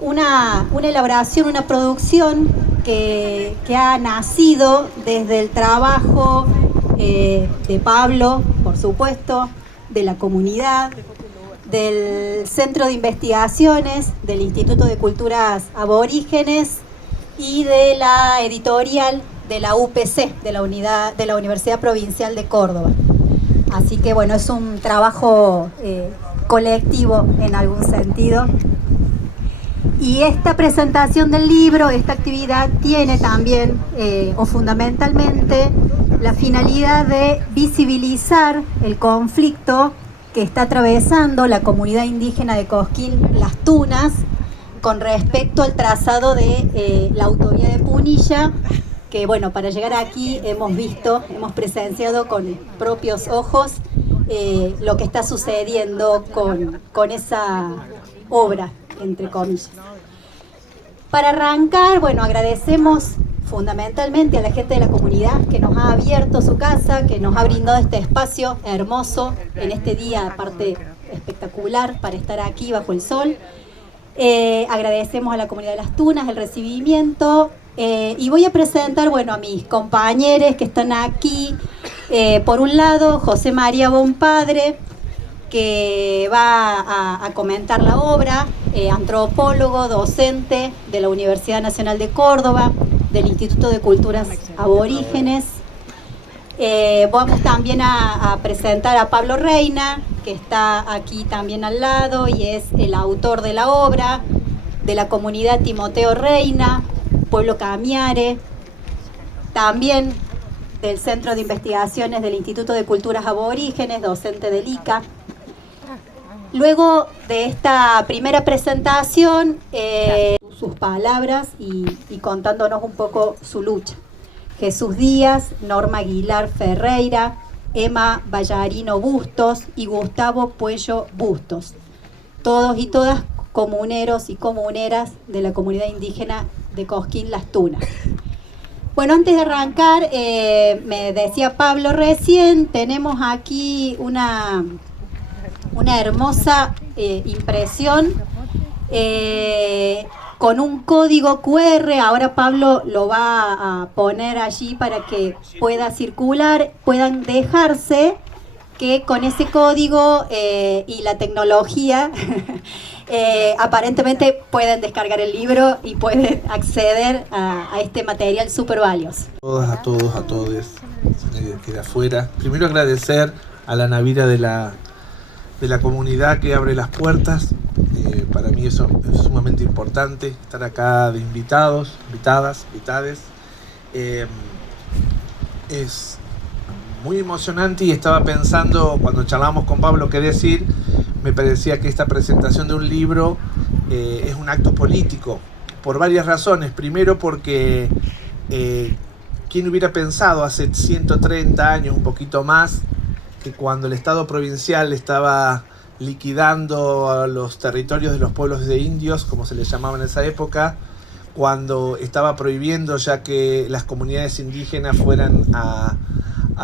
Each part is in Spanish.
Una elaboración, una producción que ha nacido desde el trabajo de Pablo, por supuesto, de la comunidad, del Centro de Investigaciones, del Instituto de Culturas Aborígenes y de la editorial de la UPC, de la Universidad Provincial de Córdoba. Así que bueno, es un trabajo colectivo en algún sentido. Y esta presentación del libro, esta actividad tiene también, o fundamentalmente, la finalidad de visibilizar el conflicto que está atravesando la comunidad indígena de Cosquín, Las Tunas, con respecto al trazado de la autovía de Punilla, que bueno, para llegar aquí hemos presenciado con propios ojos lo que está sucediendo con esa obra, entre comillas. Para arrancar, bueno, agradecemos fundamentalmente a la gente de la comunidad que nos ha abierto su casa, que nos ha brindado este espacio hermoso en este día, aparte espectacular, para estar aquí bajo el sol. Agradecemos a la comunidad de Las Tunas el recibimiento y voy a presentar, bueno, a mis compañeros que están aquí. Por un lado, José María Bonpadre, que va a comentar la obra, antropólogo, docente de la Universidad Nacional de Córdoba, del Instituto de Culturas Aborígenes. Vamos también a presentar a Pablo Reina, que está aquí también al lado y es el autor de la obra, de la comunidad Timoteo Reina, Pueblo Camiare, también del Centro de Investigaciones del Instituto de Culturas Aborígenes, docente del ICA. Luego de esta primera presentación, sus palabras y contándonos un poco su lucha. Jesús Díaz, Norma Aguilar Ferreira, Emma Ballarino Bustos y Gustavo Puello Bustos. Todos y todas comuneros y comuneras de la comunidad indígena de Cosquín, Las Tunas. Bueno, antes de arrancar, me decía Pablo recién, tenemos aquí una hermosa impresión con un código QR. Ahora Pablo lo va a poner allí para que pueda circular, puedan dejarse, que con ese código y la tecnología aparentemente pueden descargar el libro y pueden acceder a este material súper valioso. A todos, que de afuera. Primero agradecer a la Navira de la comunidad que abre las puertas. Para mí eso es sumamente importante, estar acá de invitados, invitades. Es muy emocionante y estaba pensando, cuando charlábamos con Pablo qué decir, me parecía que esta presentación de un libro es un acto político, por varias razones. Primero porque ¿quién hubiera pensado hace 130 años, un poquito más, que cuando el Estado provincial estaba liquidando a los territorios de los pueblos de indios, como se les llamaba en esa época, cuando estaba prohibiendo ya que las comunidades indígenas fueran a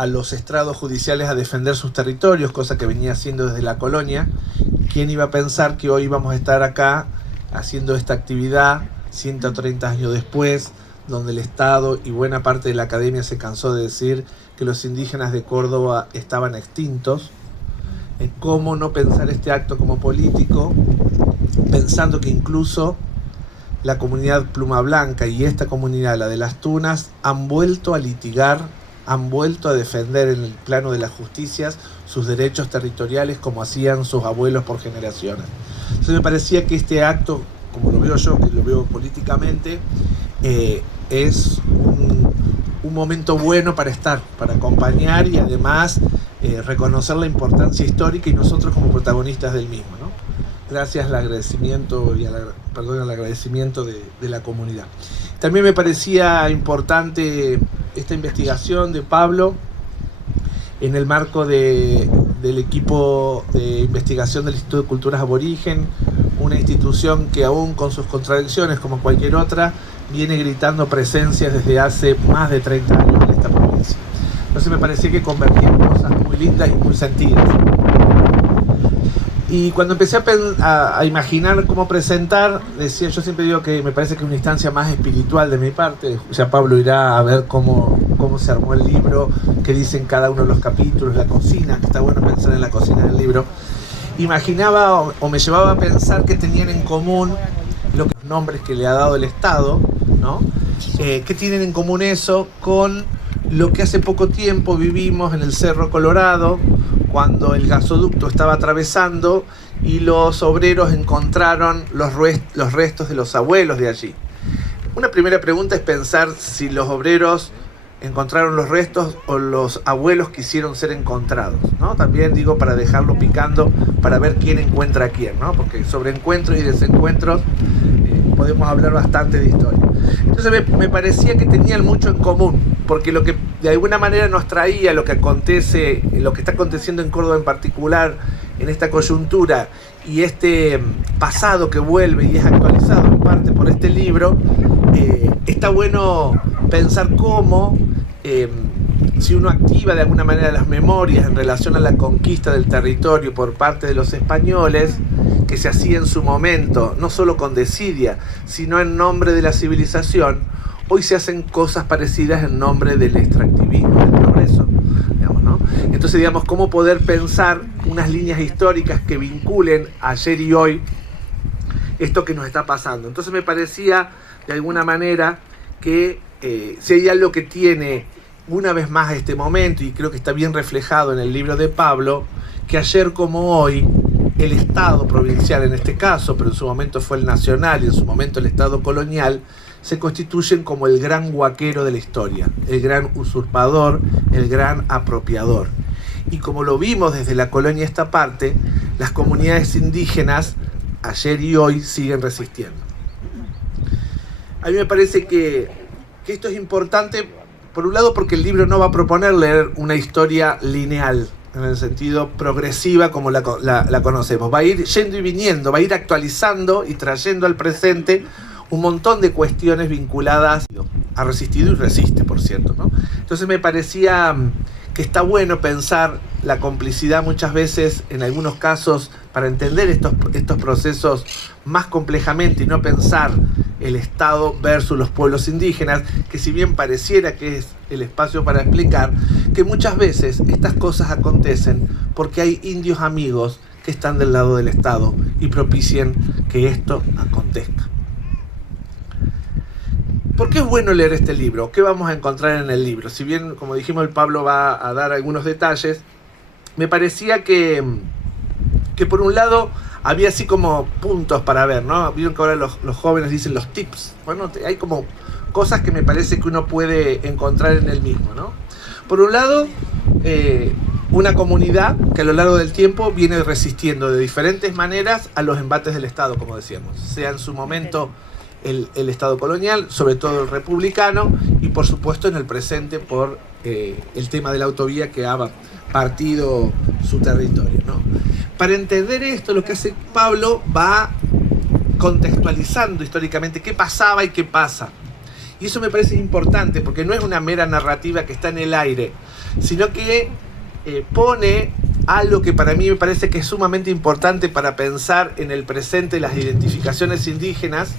los estrados judiciales a defender sus territorios, cosa que venía haciendo desde la colonia? ¿Quién iba a pensar que hoy íbamos a estar acá haciendo esta actividad 130 años después, donde el Estado y buena parte de la academia se cansó de decir que los indígenas de Córdoba estaban extintos? ¿Cómo no pensar este acto como político, pensando que incluso la comunidad Pluma Blanca y esta comunidad, la de Las Tunas, han vuelto a litigar, han vuelto a defender en el plano de las justicias sus derechos territoriales como hacían sus abuelos por generaciones? Entonces me parecía que este acto, como lo veo yo, que lo veo políticamente, es un momento bueno para estar, para acompañar y además reconocer la importancia histórica y nosotros como protagonistas del mismo, ¿no? Gracias al agradecimiento y al agradecimiento de la comunidad. También me parecía importante esta investigación de Pablo en el marco del equipo de investigación del Instituto de Culturas Aborigen, una institución que aún con sus contradicciones como cualquier otra viene gritando presencias desde hace más de 30 años en esta provincia. Entonces me parecía que convergían cosas muy lindas y muy sentidas. Y cuando empecé a imaginar cómo presentar, decía, yo siempre digo que me parece que es una instancia más espiritual de mi parte. Ya Pablo irá a ver cómo se armó el libro, qué dicen cada uno de los capítulos, la cocina, que está bueno pensar en la cocina del libro. Imaginaba o me llevaba a pensar que tenían en común los nombres que le ha dado el Estado, ¿no? ¿Qué tienen en común eso con lo que hace poco tiempo vivimos en el Cerro Colorado, cuando el gasoducto estaba atravesando y los obreros encontraron los restos de los abuelos de allí? Una primera pregunta es pensar si los obreros encontraron los restos o los abuelos quisieron ser encontrados, ¿no? También digo, para dejarlo picando, para ver quién encuentra a quién, ¿no? Porque sobre encuentros y desencuentros podemos hablar bastante de historia. Entonces me parecía que tenían mucho en común, porque lo que de alguna manera nos traía lo que acontece, lo que está aconteciendo en Córdoba en particular, en esta coyuntura, y este pasado que vuelve y es actualizado en parte por este libro, está bueno pensar cómo, si uno activa de alguna manera las memorias en relación a la conquista del territorio por parte de los españoles, que se hacía en su momento, no solo con desidia, sino en nombre de la civilización, hoy se hacen cosas parecidas en nombre del extractivismo, del progreso, digamos, ¿no? Entonces, digamos, cómo poder pensar unas líneas históricas que vinculen ayer y hoy esto que nos está pasando. Entonces me parecía, de alguna manera, que si hay algo que tiene una vez más este momento, y creo que está bien reflejado en el libro de Pablo, que ayer como hoy, el Estado provincial en este caso, pero en su momento fue el nacional y en su momento el Estado colonial, se constituyen como el gran huaquero de la historia, el gran usurpador, el gran apropiador. Y como lo vimos desde la colonia esta parte, las comunidades indígenas ayer y hoy siguen resistiendo. A mí me parece que esto es importante, por un lado porque el libro no va a proponer leer una historia lineal, en el sentido progresiva como la conocemos. Va a ir yendo y viniendo, va a ir actualizando y trayendo al presente un montón de cuestiones vinculadas a resistido y resiste, por cierto, ¿no? Entonces me parecía que está bueno pensar la complicidad muchas veces, en algunos casos, para entender estos procesos más complejamente y no pensar el Estado versus los pueblos indígenas, que si bien pareciera que es el espacio para explicar, que muchas veces estas cosas acontecen porque hay indios amigos que están del lado del Estado y propician que esto acontezca. ¿Por qué es bueno leer este libro? ¿Qué vamos a encontrar en el libro? Si bien, como dijimos, el Pablo va a dar algunos detalles, me parecía que por un lado había así como puntos para ver, ¿no? Vieron que ahora los jóvenes dicen los tips. Bueno, hay como cosas que me parece que uno puede encontrar en el mismo, ¿no? Por un lado, una comunidad que a lo largo del tiempo viene resistiendo de diferentes maneras a los embates del Estado, como decíamos, sea en su momento el Estado colonial, sobre todo el republicano, y por supuesto en el presente por el tema de la autovía que ha partido su territorio, ¿no? Para entender esto, lo que hace Pablo va contextualizando históricamente qué pasaba y qué pasa. Y eso me parece importante, porque no es una mera narrativa que está en el aire, sino que pone algo que para mí me parece que es sumamente importante para pensar en el presente las identificaciones indígenas.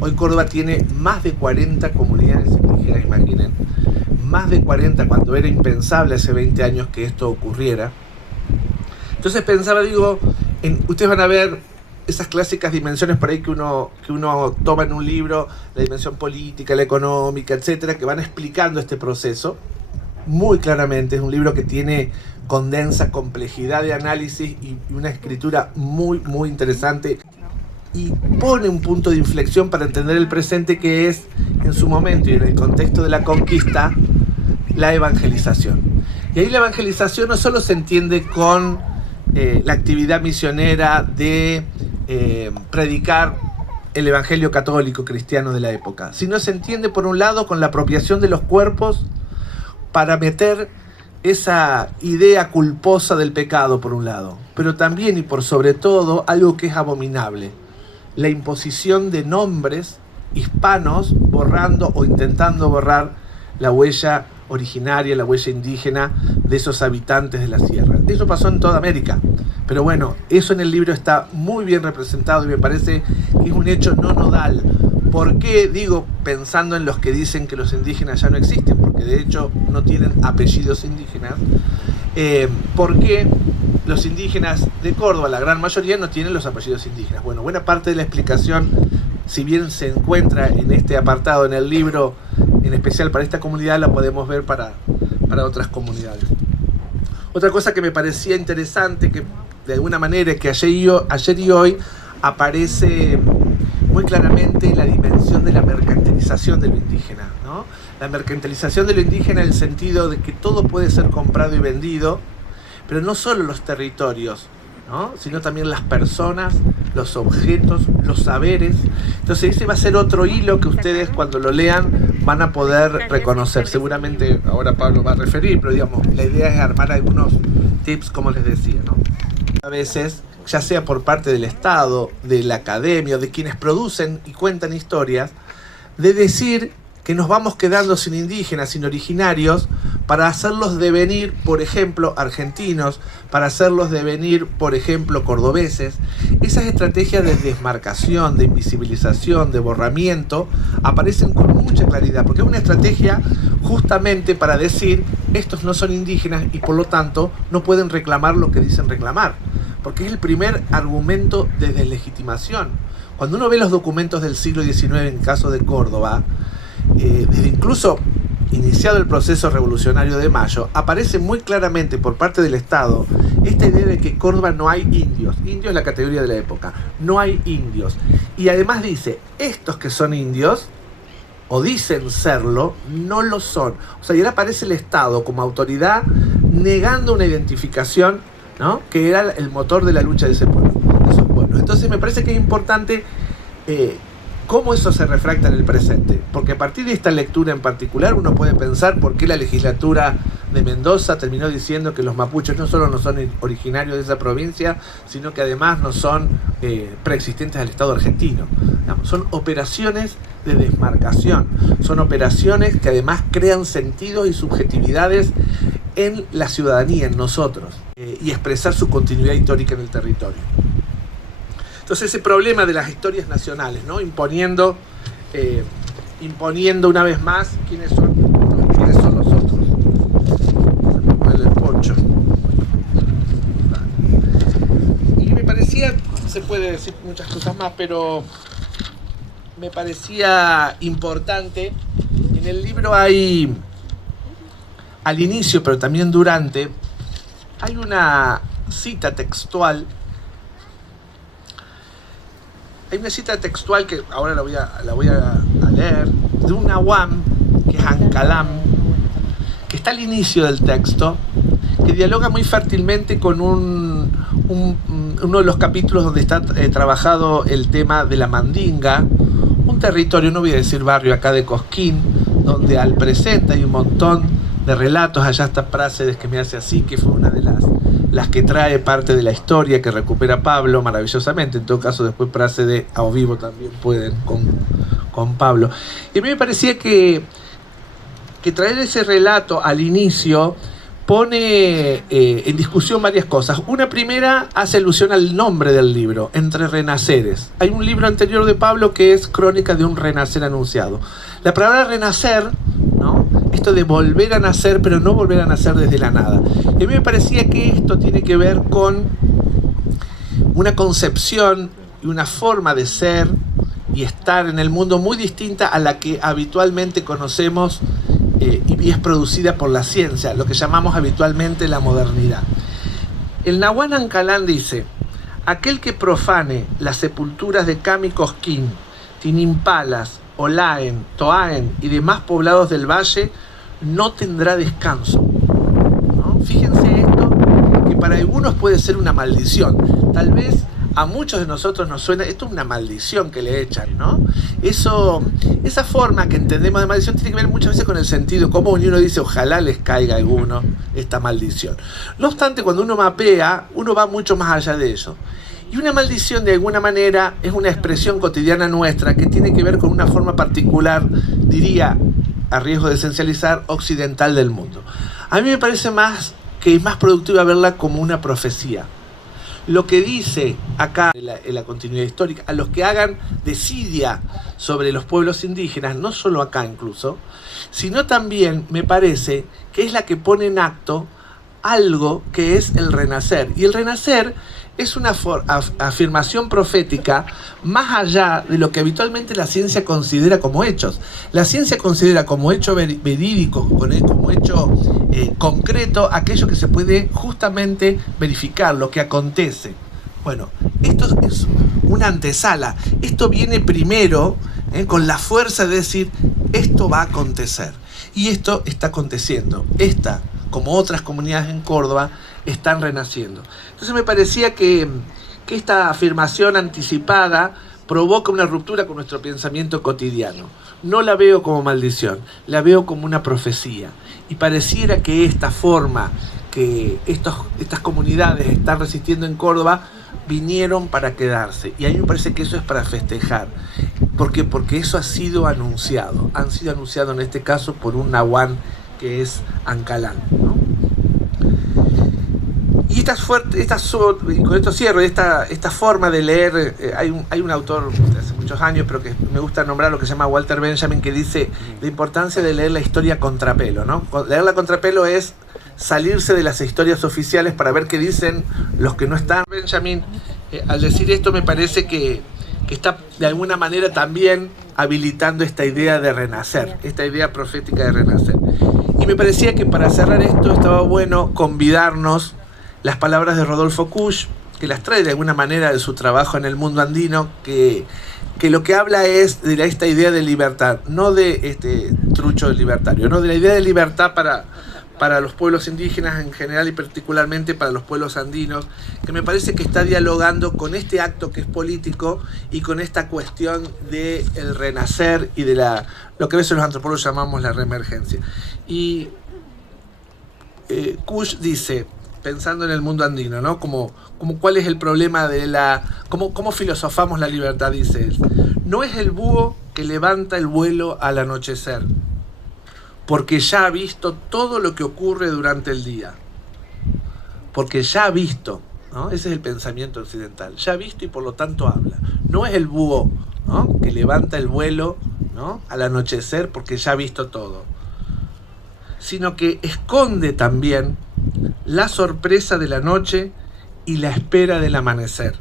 Hoy Córdoba tiene más de 40 comunidades indígenas, imaginen. Más de 40, cuando era impensable hace 20 años que esto ocurriera. Entonces pensaba, digo, ustedes van a ver esas clásicas dimensiones por ahí que uno toma en un libro, la dimensión política, la económica, etcétera, que van explicando este proceso muy claramente. Es un libro que condensa complejidad de análisis y una escritura muy, muy interesante. Y pone un punto de inflexión para entender el presente, que es, en su momento y en el contexto de la conquista, la evangelización. Y ahí la evangelización no solo se entiende con la actividad misionera de predicar el evangelio católico cristiano de la época, sino se entiende por un lado con la apropiación de los cuerpos para meter esa idea culposa del pecado por un lado, pero también y por sobre todo algo que es abominable: la imposición de nombres hispanos borrando o intentando borrar la huella originaria, la huella indígena de esos habitantes de la sierra. Eso pasó en toda América, pero bueno, eso en el libro está muy bien representado y me parece que es un hecho no nodal. ¿Por qué digo pensando en los que dicen que los indígenas ya no existen? Porque de hecho no tienen apellidos indígenas. ¿Por qué los indígenas de Córdoba, la gran mayoría, no tienen los apellidos indígenas? Bueno, buena parte de la explicación, si bien se encuentra en este apartado, en el libro, en especial para esta comunidad, la podemos ver para otras comunidades. Otra cosa que me parecía interesante, que de alguna manera que ayer y hoy aparece muy claramente la dimensión de la mercantilización de lo indígena, ¿no? La mercantilización de lo indígena en el sentido de que todo puede ser comprado y vendido, pero no solo los territorios, ¿no? Sino también las personas, los objetos, los saberes. Entonces ese va a ser otro hilo que ustedes cuando lo lean van a poder reconocer. Seguramente ahora Pablo va a referir, pero digamos, la idea es armar algunos tips, como les decía, ¿no? A veces, ya sea por parte del Estado, de la academia, de quienes producen y cuentan historias, de decir que nos vamos quedando sin indígenas, sin originarios, para hacerlos devenir, por ejemplo, argentinos, para hacerlos devenir, por ejemplo, cordobeses. Esas estrategias de desmarcación, de invisibilización, de borramiento, aparecen con mucha claridad, porque es una estrategia justamente para decir, estos no son indígenas y por lo tanto no pueden reclamar lo que dicen reclamar, porque es el primer argumento de deslegitimación. Cuando uno ve los documentos del siglo XIX en caso de Córdoba, desde incluso iniciado el proceso revolucionario de Mayo, aparece muy claramente por parte del Estado esta idea de que en Córdoba no hay indios. Indio es la categoría de la época, no hay indios. Y además dice, estos que son indios, o dicen serlo, no lo son. O sea, y ahora aparece el Estado como autoridad negando una identificación, ¿no?, que era el motor de la lucha de ese pueblo, de esos pueblos. Entonces me parece que es importante cómo eso se refracta en el presente, porque a partir de esta lectura en particular uno puede pensar por qué la legislatura de Mendoza terminó diciendo que los mapuches no solo no son originarios de esa provincia, sino que además no son preexistentes al Estado argentino. Son operaciones de desmarcación, son operaciones que además crean sentidos y subjetividades en la ciudadanía, en nosotros, y expresar su continuidad histórica en el territorio. Entonces ese problema de las historias nacionales, ¿no?, imponiendo una vez más quiénes son los otros. Se me mueve el poncho. Y me parecía, se puede decir muchas cosas más, pero me parecía importante. En el libro hay, al inicio, pero también durante, hay una cita textual. Hay una cita textual que ahora la voy a leer, de un nahuam, que es Ancalam, que está al inicio del texto, que dialoga muy fértilmente con uno de los capítulos donde está trabajado el tema de la Mandinga, un territorio, no voy a decir barrio acá de Cosquín, donde al presente hay un montón de relatos. Allá está Prácedes, que me hace así, que fue una de las que trae parte de la historia que recupera Pablo maravillosamente. En todo caso después Prácedes a vivo también pueden con Pablo. Y a mí me parecía que traer ese relato al inicio pone en discusión varias cosas. Una primera hace alusión al nombre del libro, Entre Renaceres. Hay un libro anterior de Pablo que es Crónica de un Renacer Anunciado. La palabra renacer, ¿no?, esto de volver a nacer, pero no volver a nacer desde la nada. Y a mí me parecía que esto tiene que ver con una concepción y una forma de ser y estar en el mundo muy distinta a la que habitualmente conocemos y es producida por la ciencia, lo que llamamos habitualmente la modernidad. El Nahuán Ancalán dice: aquel que profane las sepulturas de Cami Cosquín, Tinimpalas, Olaen, Toaen y demás poblados del valle, no tendrá descanso, ¿no? Fíjense esto, que para algunos puede ser una maldición. Tal vez a muchos de nosotros nos suena, esto es una maldición que le echan, ¿no? Esa forma que entendemos de maldición tiene que ver muchas veces con el sentido común, y uno dice, ojalá les caiga a alguno esta maldición. No obstante, cuando uno mapea, uno va mucho más allá de eso. Y una maldición, de alguna manera, es una expresión cotidiana nuestra que tiene que ver con una forma particular, diría, a riesgo de esencializar, occidental del mundo. A mí me parece más que es más productiva verla como una profecía. Lo que dice acá en la continuidad histórica, a los que hagan desidia sobre los pueblos indígenas, no solo acá incluso, sino también me parece que es la que pone en acto algo que es el renacer. Y el renacer es una afirmación profética más allá de lo que habitualmente la ciencia considera como hechos. La ciencia considera como hecho verídico, como hecho concreto, aquello que se puede justamente verificar, lo que acontece. Bueno, esto es una antesala. Esto viene primero con la fuerza de decir, esto va a acontecer. Y esto está aconteciendo. Esta, como otras comunidades en Córdoba, están renaciendo. Entonces me parecía que esta afirmación anticipada provoca una ruptura con nuestro pensamiento cotidiano. No la veo como maldición, la veo como una profecía. Y pareciera que esta forma que estas comunidades están resistiendo en Córdoba vinieron para quedarse. Y a mí me parece que eso es para festejar. ¿Por qué? Porque eso ha sido anunciado. Han sido anunciados en este caso por un nahuán que es Ancalán, ¿no? Y con esto cierro, esta forma de leer, hay un autor de hace muchos años, pero que me gusta nombrar, lo que se llama Walter Benjamin, que dice la importancia de leer la historia a contrapelo, ¿no? Leerla a contrapelo es salirse de las historias oficiales para ver qué dicen los que no están. Benjamin, al decir esto, me parece que está de alguna manera también habilitando esta idea de renacer, esta idea profética de renacer. Y me parecía que para cerrar esto estaba bueno convidarnos las palabras de Rodolfo Kusch, que las trae de alguna manera de su trabajo en el mundo andino, que lo que habla es de esta idea de libertad, no de este trucho libertario, no de la idea de libertad para los pueblos indígenas en general y particularmente para los pueblos andinos, que me parece que está dialogando con este acto que es político y con esta cuestión del renacer y de lo que a veces los antropólogos llamamos la reemergencia. Y Kusch dice, pensando en el mundo andino, ¿no? Como cuál es el problema de cómo filosofamos la libertad, dice él. No es el búho que levanta el vuelo al anochecer, porque ya ha visto todo lo que ocurre durante el día. Porque ya ha visto, ¿no? Ese es el pensamiento occidental. Ya ha visto y por lo tanto habla. No es el búho, ¿no?, que levanta el vuelo, ¿no?, al anochecer porque ya ha visto todo, sino que esconde también la sorpresa de la noche y la espera del amanecer.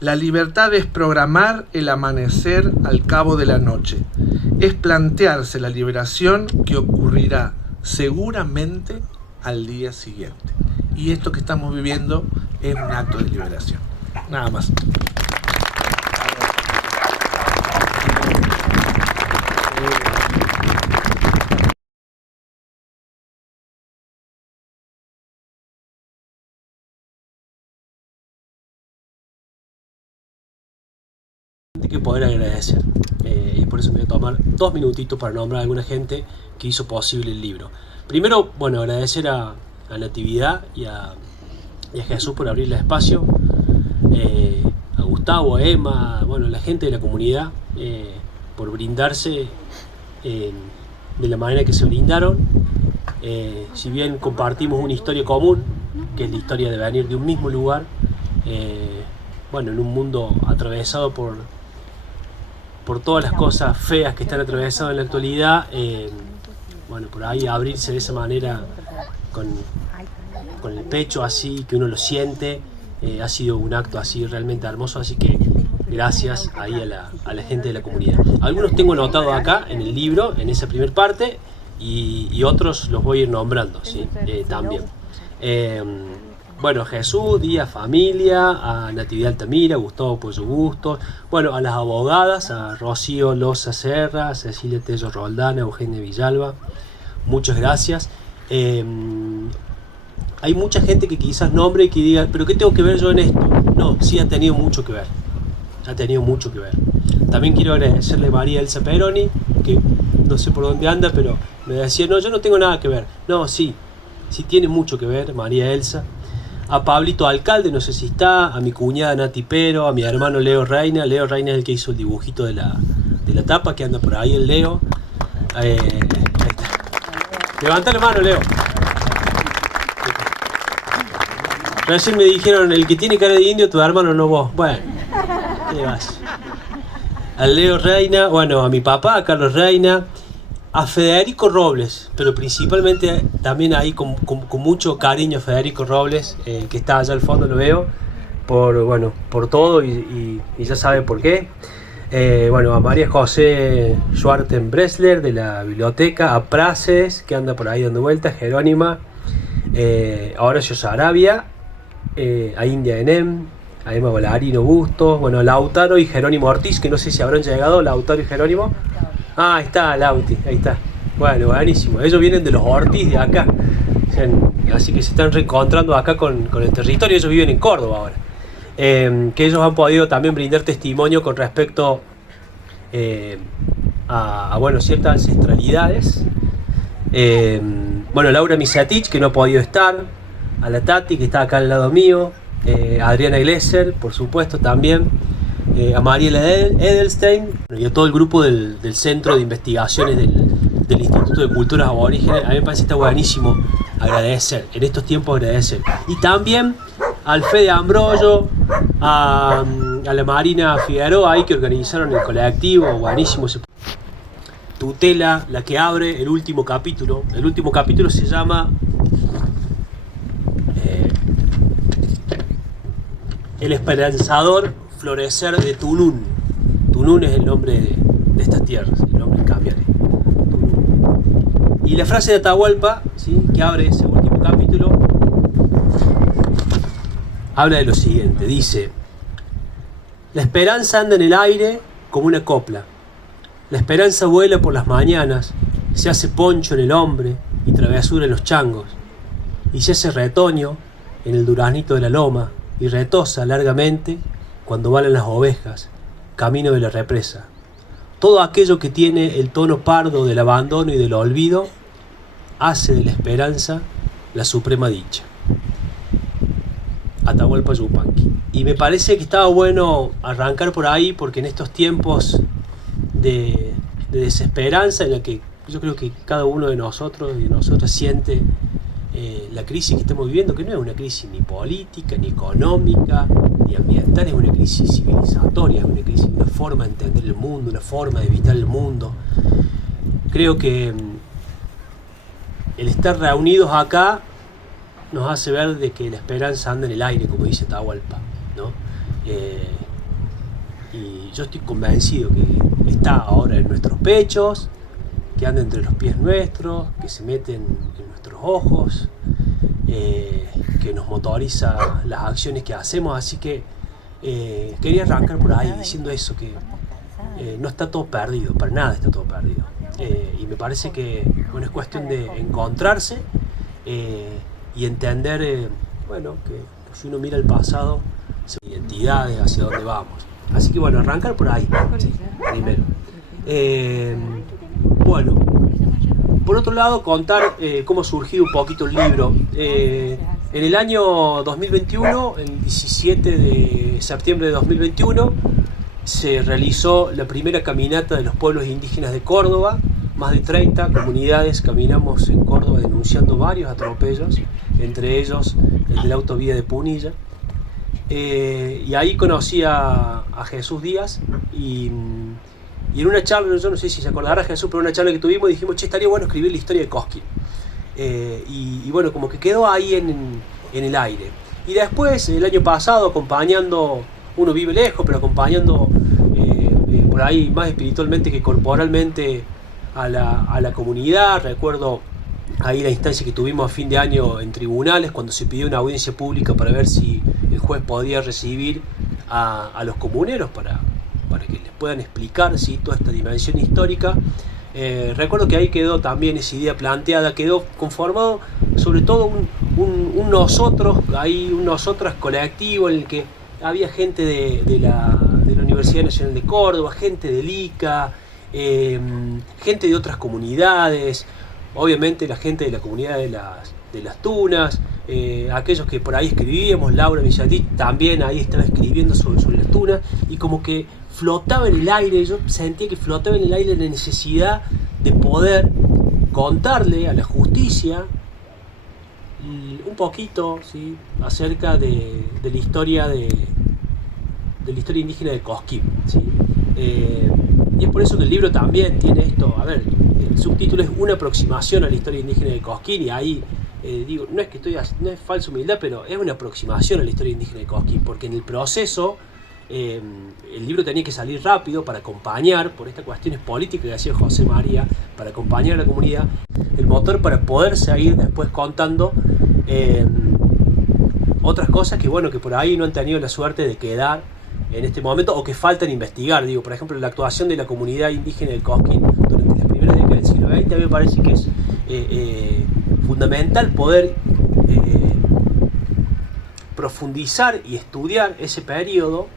La libertad es programar el amanecer al cabo de la noche. Es plantearse la liberación que ocurrirá seguramente al día siguiente. Y esto que estamos viviendo es un acto de liberación. Nada más. Que poder agradecer, y por eso me voy a tomar 2 minutitos para nombrar a alguna gente que hizo posible el libro. Primero, bueno, agradecer a Natividad y a Jesús por abrirle espacio, a Gustavo, a Emma, bueno, la gente de la comunidad, por brindarse de la manera que se brindaron. Si bien compartimos una historia común, que es la historia de venir de un mismo lugar, bueno, en un mundo atravesado por todas las cosas feas que están atravesadas en la actualidad, bueno, por ahí abrirse de esa manera con el pecho así, que uno lo siente, ha sido un acto así realmente hermoso, así que gracias ahí a la gente de la comunidad. Algunos tengo anotado acá en el libro, en esa primera parte, y otros los voy a ir nombrando, ¿sí? También. Bueno, Jesús, Díaz Familia, a Natividad Altamira, Gustavo Pollo Bustos, bueno, a las abogadas, a Rocío Loza Serra, a Cecilia Tello Roldán, a Eugenia Villalba, muchas gracias. Hay mucha gente que quizás nombre y que diga, ¿pero qué tengo que ver yo en esto? No, sí ha tenido mucho que ver, ha tenido mucho que ver. También quiero agradecerle a María Elsa Peroni, que no sé por dónde anda, pero me decía, no, yo no tengo nada que ver. No, sí tiene mucho que ver, María Elsa. A Pablito Alcalde, no sé si está, a mi cuñada Nati Pero, a mi hermano Leo Reina. Leo Reina es el que hizo el dibujito de la tapa, que anda por ahí el Leo. Ahí está. Levanta la mano, Leo. Recién me dijeron, el que tiene cara de indio, tu hermano, no vos. Bueno, ¿qué vas? A Leo Reina, bueno, a mi papá, a Carlos Reina, a Federico Robles, pero principalmente también ahí con mucho cariño a Federico Robles, que está allá al fondo, lo veo, por todo y ya sabe por qué. Bueno, a María José Schwarten Bresler de la biblioteca, a Praces, que anda por ahí dando vueltas, Jerónima, a Horacio Sarabia, a India Enem, a Emma Ballarino Bustos, bueno, a Lautaro y Jerónimo Ortiz, que no sé si habrán llegado, Lautaro y Jerónimo. Ah, ahí está, Lauti, ahí está. Bueno, buenísimo. Ellos vienen de los Ortiz de acá. Así que se están reencontrando acá con el territorio. Ellos viven en Córdoba ahora. Que ellos han podido también brindar testimonio con respecto a bueno, ciertas ancestralidades. Bueno, Laura Misatich, que no ha podido estar. A la Tati, que está acá al lado mío. A Adriana Glesser, por supuesto, también. A Mariela Edelstein y a todo el grupo del Centro de Investigaciones del Instituto de Culturas Aborígenes. A mí me parece que está buenísimo agradecer, en estos tiempos agradecer. Y también al Fede Ambrollo, a la Marina Figueroa, ahí que organizaron el colectivo, buenísimo. Tutela, la que abre el último capítulo. El último capítulo se llama El esperanzador florecer de Tunún. Tunún es el nombre de estas tierras, el nombre en Camiare. Y la frase de Atahualpa, ¿sí?, que abre ese último capítulo, habla de lo siguiente. Dice: la esperanza anda en el aire como una copla. La esperanza vuela por las mañanas, se hace poncho en el hombre y travesura en los changos, y se hace retoño en el duraznito de la loma, y retosa largamente cuando van las ovejas, camino de la represa. Todo aquello que tiene el tono pardo del abandono y del olvido, hace de la esperanza la suprema dicha. Atahualpa Yupanqui. Y me parece que estaba bueno arrancar por ahí, porque en estos tiempos de desesperanza, en la que yo creo que cada uno de nosotros y de nosotras siente la crisis que estamos viviendo, que no es una crisis ni política, ni económica, ni ambiental, es una crisis civilizatoria, es una crisis, una forma de entender el mundo, una forma de evitar el mundo. Creo que el estar reunidos acá nos hace ver de que la esperanza anda en el aire, como dice Atahualpa, ¿no? Y yo estoy convencido que está ahora en nuestros pechos, que anda entre los pies nuestros, que se mete en nuestros ojos, que nos motoriza las acciones que hacemos. Así que quería arrancar por ahí diciendo eso, que no está todo perdido, para nada está todo perdido. Y me parece que bueno, es cuestión de encontrarse y entender, bueno, que si uno mira el pasado, identidades, hacia dónde vamos. Así que bueno, arrancar por ahí, sí, primero. Bueno, por otro lado, contar cómo ha surgido un poquito el libro. En el año 2021, el 17 de septiembre de 2021, se realizó la primera caminata de los pueblos indígenas de Córdoba. Más de 30 comunidades caminamos en Córdoba denunciando varios atropellos, entre ellos el de la autovía de Punilla. Y ahí conocí a Jesús Díaz y en una charla, yo no sé si se acordará Jesús, pero una charla que tuvimos dijimos, che, estaría bueno escribir la historia de Cosquín. Y bueno, como que quedó ahí en el aire. Y después, el año pasado, acompañando, uno vive lejos, pero acompañando por ahí más espiritualmente que corporalmente a la comunidad. Recuerdo ahí la instancia que tuvimos a fin de año en tribunales, cuando se pidió una audiencia pública para ver si el juez podía recibir a los comuneros para que les puedan explicar, ¿sí?, toda esta dimensión histórica. Recuerdo que ahí quedó también esa idea planteada, quedó conformado sobre todo un nosotros, ahí un nosotras colectivo en el que había gente de la Universidad Nacional de Córdoba, gente del ICA, gente de otras comunidades, obviamente la gente de la comunidad de las Tunas, aquellos que por ahí escribíamos, Laura Villatí también ahí estaba escribiendo sobre las Tunas, y como que flotaba en el aire, yo sentía que flotaba en el aire la necesidad de poder contarle a la justicia un poquito, ¿sí?, acerca de la historia de la historia indígena de Cosquín, ¿sí? Y es por eso que el libro también tiene esto. A ver, el subtítulo es una aproximación a la historia indígena de Cosquín, y ahí digo, no es falsa humildad, pero es una aproximación a la historia indígena de Cosquín, porque en el proceso el libro tenía que salir rápido para acompañar, por estas cuestiones políticas que hacía José María, para acompañar a la comunidad, el motor para poder seguir después contando otras cosas que, bueno, que por ahí no han tenido la suerte de quedar en este momento, o que faltan investigar. Digo, por ejemplo, la actuación de la comunidad indígena del Cosquín durante las primeras décadas del siglo XX, a mí me parece que es fundamental poder profundizar y estudiar ese periodo,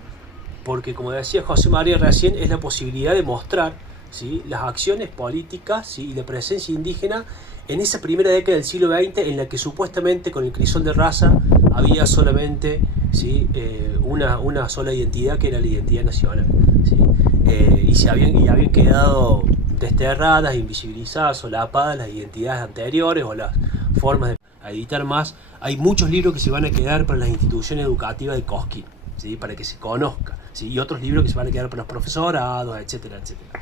porque, como decía José María recién, es la posibilidad de mostrar, ¿sí?, las acciones políticas, ¿sí?, y la presencia indígena en esa primera década del siglo XX, en la que supuestamente con el crisol de raza había solamente, ¿sí?, una sola identidad, que era la identidad nacional, ¿sí? Y habían quedado desterradas, invisibilizadas, solapadas las identidades anteriores o las formas de editar más. Hay muchos libros que se van a quedar para las instituciones educativas de Cosquín, ¿sí?, para que se conozca, ¿sí?, y otros libros que se van a quedar para los profesorados, etcétera, etcétera.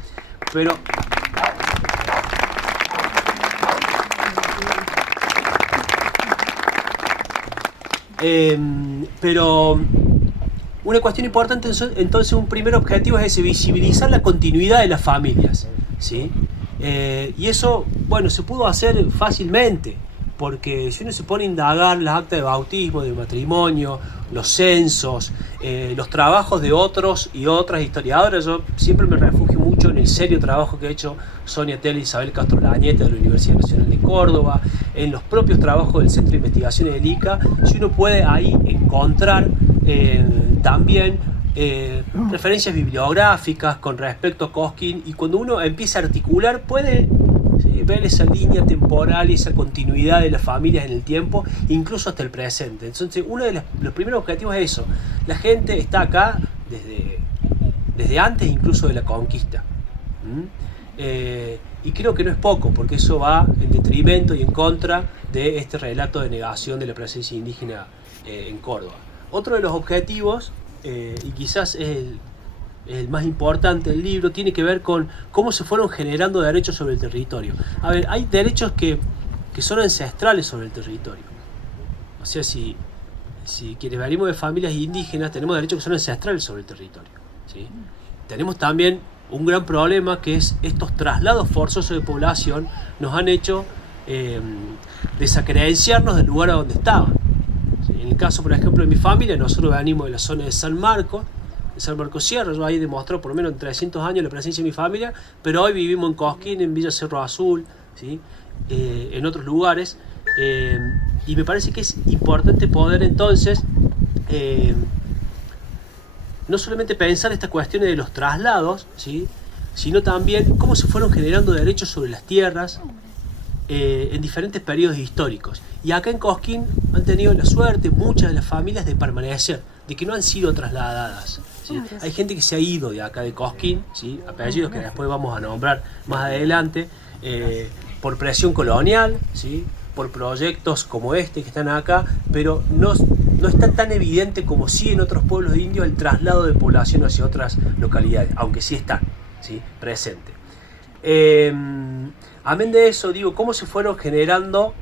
Pero una cuestión importante, entonces, un primer objetivo es ese: visibilizar la continuidad de las familias, ¿sí? Y eso, bueno, se pudo hacer fácilmente, porque si uno se pone a indagar las actas de bautismo, de matrimonio, los censos, los trabajos de otros y otras historiadoras, yo siempre me refugio mucho en el serio trabajo que ha hecho Sonia Tell y Isabel Castro Lañeta de la Universidad Nacional de Córdoba, en los propios trabajos del Centro de Investigaciones del ICA. Si uno puede ahí encontrar también referencias bibliográficas con respecto a Cosquín, y cuando uno empieza a articular puede, ¿sí?, ver esa línea temporal y esa continuidad de las familias en el tiempo, incluso hasta el presente. Entonces, uno de los primeros objetivos es eso: la gente está acá desde antes incluso de la conquista. Y creo que no es poco, porque eso va en detrimento y en contra de este relato de negación de la presencia indígena en Córdoba. Otro de los objetivos, y quizás es el más importante del libro, tiene que ver con cómo se fueron generando derechos sobre el territorio. A ver, hay derechos que son ancestrales sobre el territorio. O sea, si quienes venimos de familias indígenas, tenemos derechos que son ancestrales sobre el territorio, ¿sí? Tenemos también un gran problema, que es estos traslados forzosos de población nos han hecho desacreenciarnos del lugar a donde estaban. En el caso, por ejemplo, de mi familia, nosotros venimos de la zona de San Marcos Sierra. Yo ahí demostró por lo menos en 300 años la presencia de mi familia, pero hoy vivimos en Cosquín, en Villa Cerro Azul, ¿sí?, en otros lugares, y me parece que es importante poder entonces no solamente pensar estas cuestiones de los traslados, ¿sí?, sino también cómo se fueron generando derechos sobre las tierras en diferentes periodos históricos. Y acá en Cosquín han tenido la suerte muchas de las familias de permanecer, de que no han sido trasladadas, ¿sí? Hay gente que se ha ido de acá de Cosquín, ¿sí?, apellidos que después vamos a nombrar más adelante, por presión colonial, ¿sí?, por proyectos como este que están acá, pero no está tan evidente como sí en otros pueblos indios el traslado de población hacia otras localidades, aunque sí están, ¿sí?, presente. Amén de eso, digo, cómo se fueron generando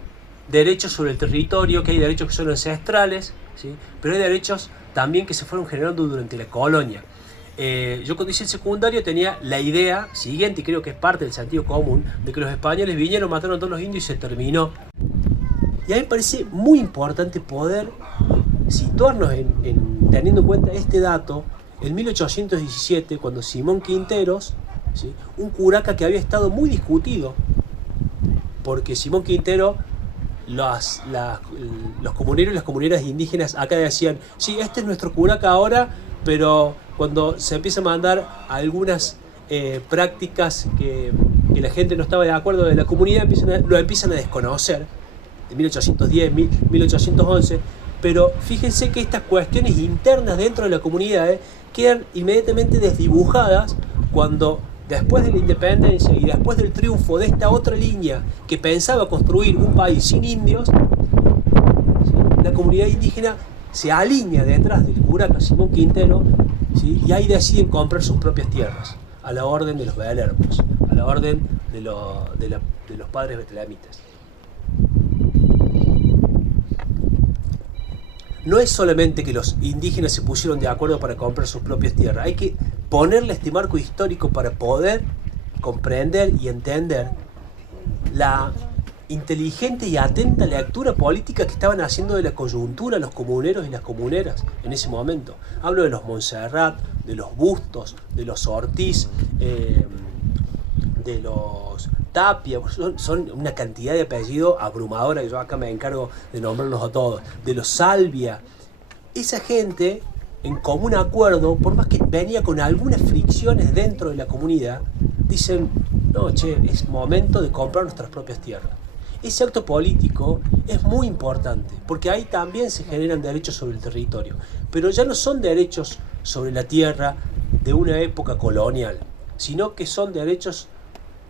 derechos sobre el territorio, que hay derechos que son ancestrales, ¿sí?, pero hay derechos también que se fueron generando durante la colonia. Yo cuando hice el secundario tenía la idea siguiente, y creo que es parte del sentido común, de que los españoles vinieron, mataron a todos los indios y se terminó. Y a mí me parece muy importante poder situarnos teniendo en cuenta este dato, en 1817, cuando Simón Quinteros, ¿sí?, un curaca que había estado muy discutido, porque Simón Quintero, los comuneros y las comuneras indígenas acá decían: sí, este es nuestro curaca ahora, pero cuando se empieza a mandar algunas prácticas que la gente no estaba de acuerdo de la comunidad, lo empiezan a desconocer. De 1810, 1811, Pero fíjense que estas cuestiones internas dentro de la comunidad quedan inmediatamente desdibujadas cuando, después de la independencia y después del triunfo de esta otra línea que pensaba construir un país sin indios, la comunidad indígena se alinea detrás del curaca Simón Quintero, ¿sí? Y ahí deciden comprar sus propias tierras, a la orden de los belermos, a la orden de los padres betlemitas. No es solamente que los indígenas se pusieron de acuerdo para comprar sus propias tierras, hay que ponerle este marco histórico para poder comprender y entender la inteligente y atenta lectura política que estaban haciendo de la coyuntura los comuneros y las comuneras en ese momento. Hablo de los Montserrat, de los Bustos, de los Ortiz, de los Tapia, son una cantidad de apellidos abrumadora que yo acá me encargo de nombrarlos a todos, de los Salvia. Esa gente, en común acuerdo, por más que venía con algunas fricciones dentro de la comunidad, dicen, no, che, es momento de comprar nuestras propias tierras. Ese acto político es muy importante, porque ahí también se generan derechos sobre el territorio, pero ya no son derechos sobre la tierra de una época colonial, sino que son derechos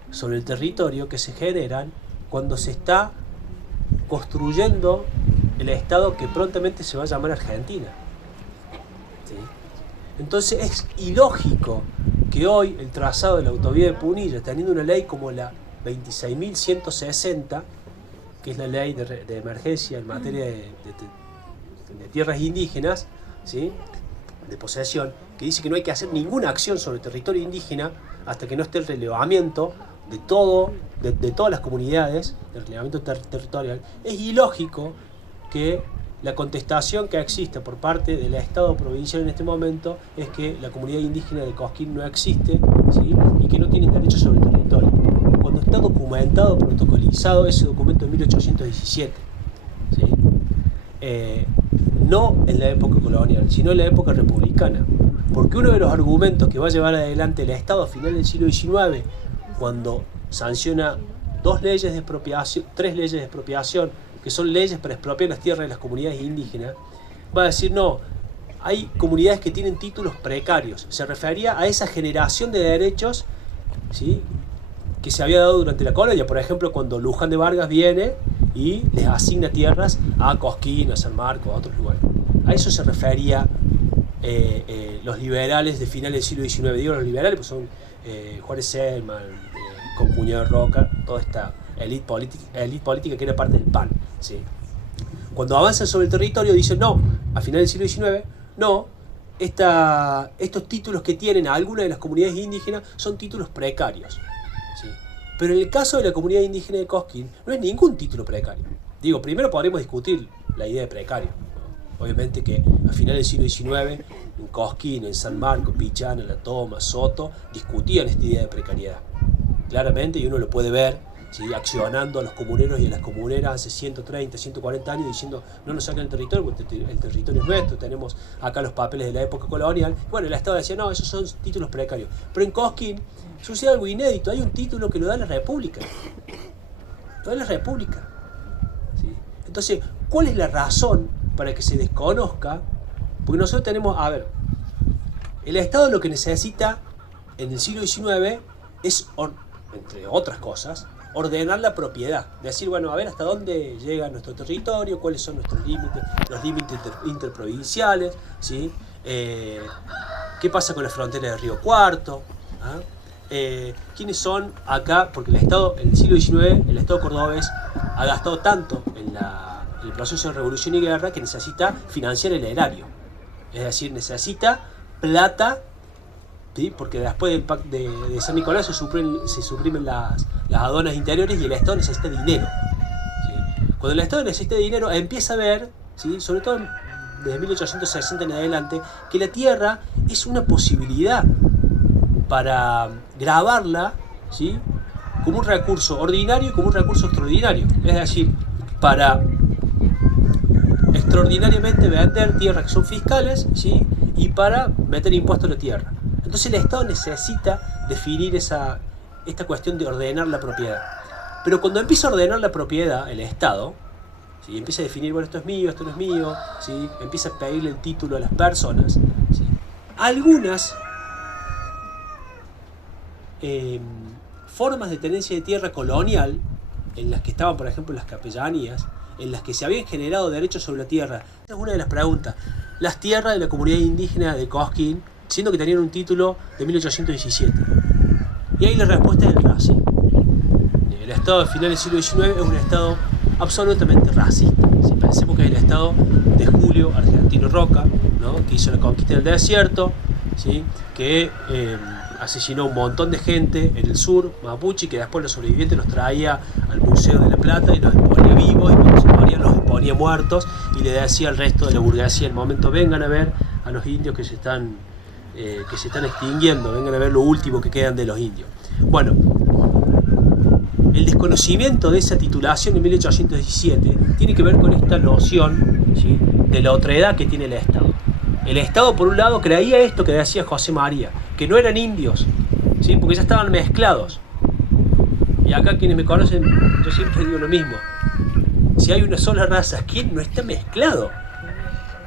sobre el territorio que se generan cuando se está construyendo el Estado que prontamente se va a llamar Argentina. ¿Sí? Entonces es ilógico que hoy el trazado de la autovía de Punilla, teniendo una ley como la 26.160, que es la ley de emergencia en materia de tierras indígenas, ¿sí? De posesión, que dice que no hay que hacer ninguna acción sobre el territorio indígena hasta que no esté el relevamiento de todas las comunidades, el relevamiento territorial. Es ilógico que la contestación que existe por parte del Estado provincial en este momento es que la comunidad indígena de Cosquín no existe, ¿sí? Y que no tienen derechos sobre el territorio, cuando está documentado, protocolizado ese documento de 1817, ¿sí? No en la época colonial, sino en la época republicana, porque uno de los argumentos que va a llevar adelante el Estado a final del siglo XIX, cuando sanciona tres leyes de expropiación, que son leyes para expropiar las tierras de las comunidades indígenas, va a decir, no, hay comunidades que tienen títulos precarios. Se refería a esa generación de derechos, ¿sí? Que se había dado durante la colonia. Por ejemplo, cuando Luján de Vargas viene y les asigna tierras a Cosquín, a San Marcos, a otros lugares. A eso se refería los liberales de finales del siglo XIX. Digo los liberales, pues son Juárez Selman, con Cuñado Roca, toda esta élite política que era parte del PAN, ¿sí? Cuando avanzan sobre el territorio dicen, no, a finales del siglo XIX, no, estos títulos que tienen algunas de las comunidades indígenas son títulos precarios, ¿sí? Pero en el caso de la comunidad indígena de Cosquín no es ningún título precario. Digo, primero podremos discutir la idea de precario, ¿no? Obviamente que a finales del siglo XIX, en Cosquín, en San Marcos, Pichana, La Toma, Soto, discutían esta idea de precariedad. Claramente, y uno lo puede ver, ¿sí? Accionando a los comuneros y a las comuneras hace 130, 140 años diciendo, no nos saquen el territorio, porque el territorio es nuestro, tenemos acá los papeles de la época colonial. Bueno, el Estado decía, no, esos son títulos precarios. Pero en Cosquín sucede algo inédito, hay un título que lo da la República. Lo da la República, ¿sí? Entonces, ¿cuál es la razón para que se desconozca? Porque nosotros tenemos, a ver, el Estado lo que necesita en el siglo XIX es, entre otras cosas, ordenar la propiedad, decir, bueno, a ver hasta dónde llega nuestro territorio, cuáles son nuestros límites, los límites interprovinciales, ¿sí? ¿Qué pasa con la frontera del Río Cuarto? ¿Ah? ¿Quiénes son acá? Porque el Estado, en el siglo XIX, el Estado cordobés ha gastado tanto en el proceso de revolución y guerra que necesita financiar el erario, es decir, necesita plata, ¿sí? Porque después del pacto de San Nicolás se suprimen las aduanas interiores y el Estado necesita dinero, ¿sí? Cuando el Estado necesita dinero empieza a ver, ¿sí? Sobre todo desde 1860 en adelante, que la tierra es una posibilidad para grabarla, ¿sí? Como un recurso ordinario y como un recurso extraordinario, es decir, para extraordinariamente vender tierras que son fiscales, ¿sí? Y para meter impuestos a la tierra. Entonces el Estado necesita definir esta cuestión de ordenar la propiedad. Pero cuando empieza a ordenar la propiedad, el Estado, ¿sí? Empieza a definir, bueno, esto es mío, esto no es mío, ¿sí? Empieza a pedirle el título a las personas, ¿sí? Algunas formas de tenencia de tierra colonial, en las que estaban, por ejemplo, las capellanías, en las que se habían generado derechos sobre la tierra. Esta es una de las preguntas. Las tierras de la comunidad indígena de Cosquín, siendo que tenían un título de 1817. Y ahí la respuesta es el racismo. El Estado de finales del siglo XIX es un Estado absolutamente racista. Si pensemos que es el Estado de Julio Argentino Roca, ¿no? Que hizo la conquista del desierto, ¿sí? Que asesinó a un montón de gente en el sur, mapuche, que después los sobrevivientes los traía al Museo de la Plata y los exponía vivos, y cuando se morían los exponía muertos, y le decía al resto de la burguesía, en el momento, vengan a ver a los indios que se están extinguiendo, vengan a ver lo último que quedan de los indios. Bueno, el desconocimiento de esa titulación de 1817 tiene que ver con esta noción, ¿sí? De la otredad que tiene el Estado. El Estado, por un lado, creía esto que decía José María, que no eran indios, ¿sí? Porque ya estaban mezclados. Y acá quienes me conocen, yo siempre digo lo mismo. Si hay una sola raza, ¿quién no está mezclado?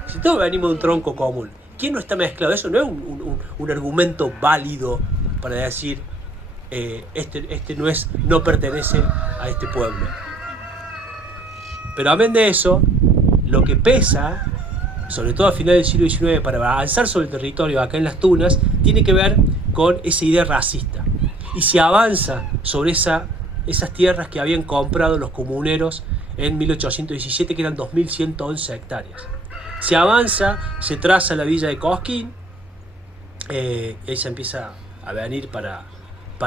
Si todos venimos de un tronco común, ¿quién no está mezclado? Eso no es un argumento válido para decir este no pertenece a este pueblo. Pero amén de eso, lo que pesa, sobre todo a finales del siglo XIX, para avanzar sobre el territorio acá en las Tunas, tiene que ver con esa idea racista. Y se avanza sobre esas tierras que habían comprado los comuneros en 1817, que eran 2.111 hectáreas. Se avanza, se traza la villa de Cosquín, y ahí se empieza a venir para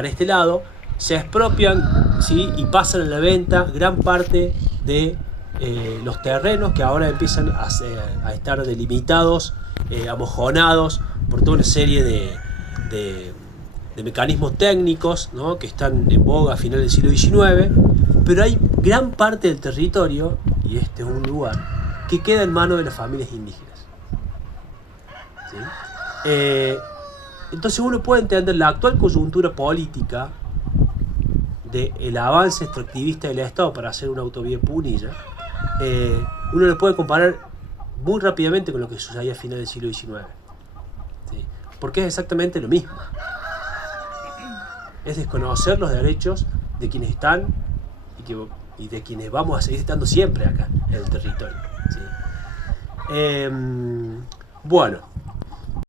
este lado, se expropian, ¿sí? Y pasan a la venta gran parte de los terrenos, que ahora empiezan a estar delimitados, amojonados por toda una serie de mecanismos técnicos, ¿no? Que están en boga a finales del siglo XIX, pero hay gran parte del territorio, y este es un lugar, que queda en manos de las familias indígenas, ¿sí? Entonces uno puede entender la actual coyuntura política del avance extractivista del Estado para hacer una autovía Punilla. Uno lo puede comparar muy rápidamente con lo que sucedía a finales del siglo XIX, ¿sí? Porque es exactamente lo mismo. Es desconocer los derechos de quienes están y de quienes vamos a seguir estando siempre acá en el territorio, ¿sí? Bueno,